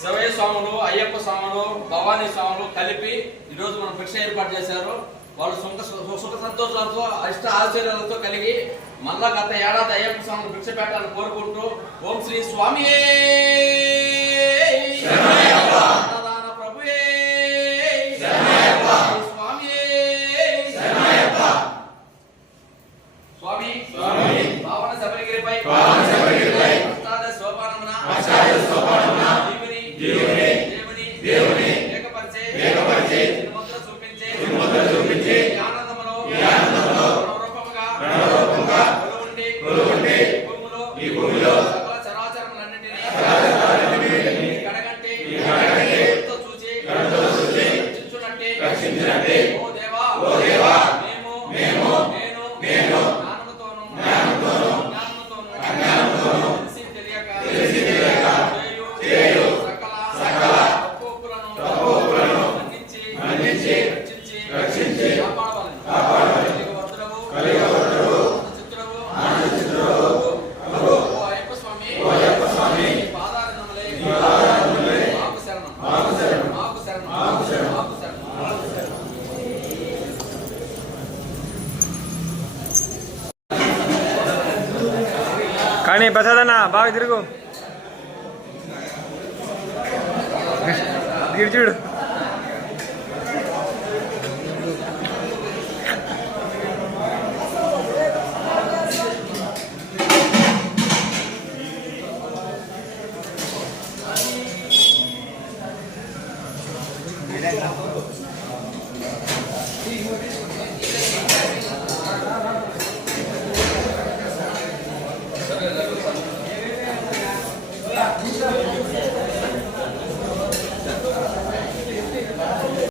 శివయ్య స్వాములు, అయ్యప్ప స్వాములు, భవానీ స్వాములు కలిపి ఈరోజు మనం భిక్ష ఏర్పాటు చేశారు. వాళ్ళు సుఖ సంతోషాలతో ఇష్ట ఆశ్చర్యాలతో కలిగి మళ్ళా గత ఏడాది అయ్యప్ప స్వాములు భిక్ష పెట్టాలని కోరుకుంటూ ఓం శ్రీ స్వామి ప్రభుయే స్వామి భావన శబరిగిరిపై దేవుని ఏకపరిచే చూపించే ఆనందములో ఈ భూమిలో సకల చరాచరములన్నింటినీ కడగంటి చూచి రక్షించునట్టే ఓ దేవా నేను జ్ఞానముతోను తెలిసి తెలియక చేయు సకల తప్పులను మన్నించి రక్షించి కాపాడవలెను. అయ్యప్ప స్వామి పాదారవిందములే మాకు శరణం. కానీ ప్రసాదన్న బాగా తిరుగు గిరిచుడు.